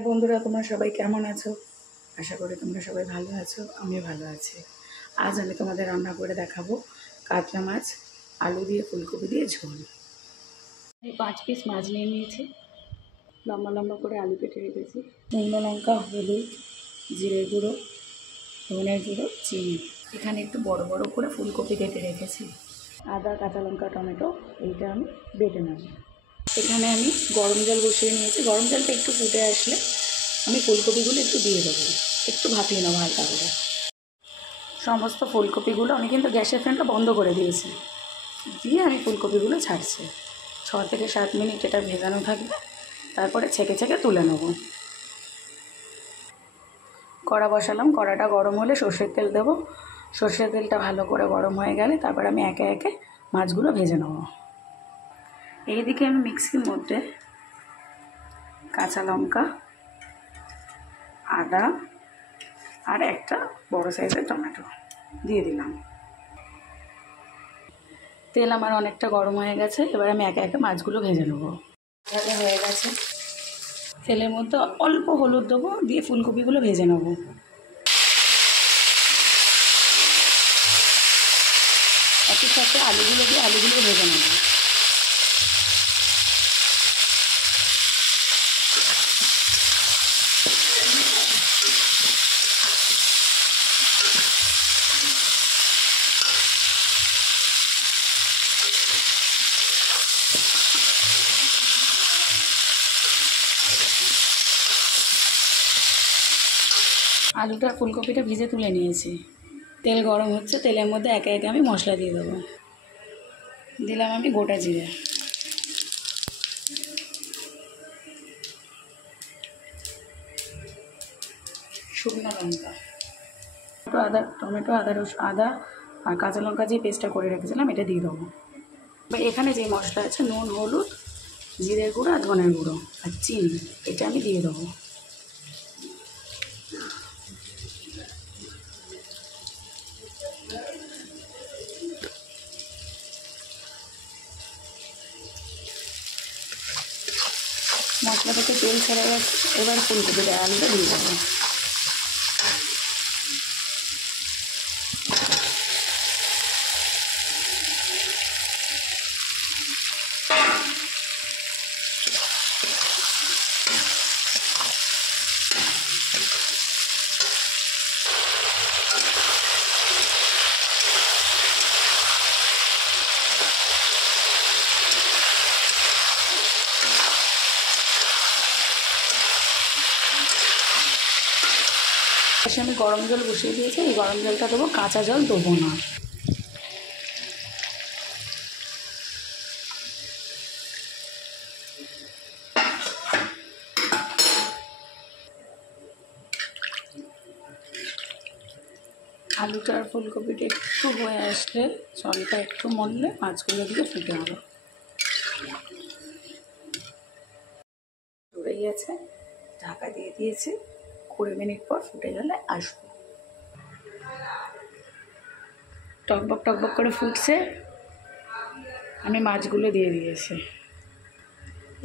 হ্যাঁ বন্ধুরা, তোমরা সবাই কেমন আছো? আশা করি তোমরা সবাই ভালো আছো, আমিও ভালো আছি। আজ আমি তোমাদের রান্না করে দেখাবো কাতলা মাছ আলু দিয়ে ফুলকপি দিয়ে ঝোল। এই 5 পিস মাছ নিয়ে নিয়েছি, লম্বা লম্বা করে আলু কেটে রেখেছি, শুকনো লঙ্কা, হলুদ, জিরে গুঁড়ো, ধনের গুঁড়ো, চিনি। এখানে একটু বড় বড় করে ফুলকপি কেটে রেখেছি, আদা, কাঁচা লঙ্কা, টমেটো, এইটা আমি বেটে নেব। এখানে আমি গরম জল বসিয়ে নিয়েছি। গরম জলটা একটু ফুটে আসলে আমি ফুলকপিগুলো একটু দিয়ে দেবো, একটু ভাপিয়ে নেবো হালকা করে। সমস্ত ফুলকপিগুলো আমি কিন্তু গ্যাসের ফ্লেমটা বন্ধ করে দিয়েছি, দিয়ে আমি ফুলকপিগুলো ছাড়ছি। 6 থেকে 7 মিনিট এটা ভেজানো থাকবে, তারপরে ছেঁকে ছেঁকে তুলে নেব। কড়া বসালাম, কড়াটা গরম হলে সর্ষের তেল দেবো। সর্ষের তেলটা ভালো করে গরম হয়ে গেলে তারপর আমি একে একে মাছগুলো ভেজে নেব। এইদিকে আমি মিক্সির মধ্যে কাঁচা লঙ্কা, আদা আর একটা বড় সাইজের টমেটো দিয়ে দিলাম। তেল আমার অনেকটা গরম হয়ে গেছে, এবার আমি একে একে মাছগুলো ভেজে নেব। ভাজা হয়ে গেছে, তেলের মধ্যে অল্প হলুদ দেবো, দিয়ে ফুলকপিগুলো ভেজে নেব। একই সাথে আলুগুলো দিয়ে আলুগুলো ভেজে নেব। আলুটা ফুলকপিটা ভেজে তুলে নিয়েছি। তেল গরম হচ্ছে, তেলের মধ্যে একে একে আমি মশলা দিয়ে দেবো। দিলাম আমি গোটা জিরে, শুকনো লঙ্কা, টমেটো, আদা আর কাঁচা লঙ্কা যে পেস্টটা করে রেখেছিলাম এটা দিয়ে দেবো। এবার এখানে যে মশলা আছে নুন, হলুদ, জিরের গুঁড়ো আর ধনের গুঁড়ো আর চিনি, এটা আমি দিয়ে দেবো। মশলা থেকে তেল ছেড়ে গেছে, এবার ফুলকপিটা আলুটা দিয়ে দেবো। আমি গরম জল বসিয়ে দিয়েছি, এই গরম জলটা দেবো, কাঁচা জল দেবো না। আলুটা আর ফুলকপিটা একটু হয়ে আসলে, জলটা একটু মরলে মাছগুলো দিয়ে ফুটে হবে। ফুটে গেছে, ঢাকা দিয়ে দিয়েছি, 20 মিনিট পর ফুটে গেলে আসবো। টকবক টকবক করে ফুটছে, আমি মাছগুলো দিয়ে দিয়েছি।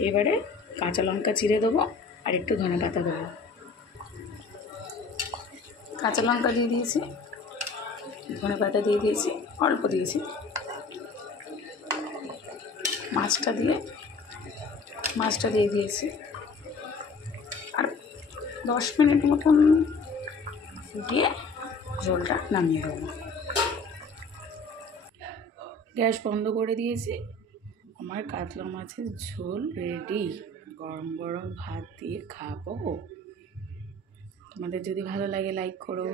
এবারে কাঁচা লঙ্কা চিড়ে দেবো আর একটু ধনে পাতা দেবো। কাঁচা লঙ্কা দিয়ে দিয়েছি, ধনে পাতা দিয়ে দিয়েছি, অল্প দিয়েছি। মাছটা দিয়ে দিয়েছি, আর 10 মিনিট মতন ফুটিয়ে ঝোলটা নামিয়ে দেবো। গ্যাস বন্ধ করে দিয়েছি, আমার কাতলা মাছের ঝোল রেডি। গরম গরম ভাত দিয়ে খাবো। তোমাদের যদি ভালো লাগে লাইক করো।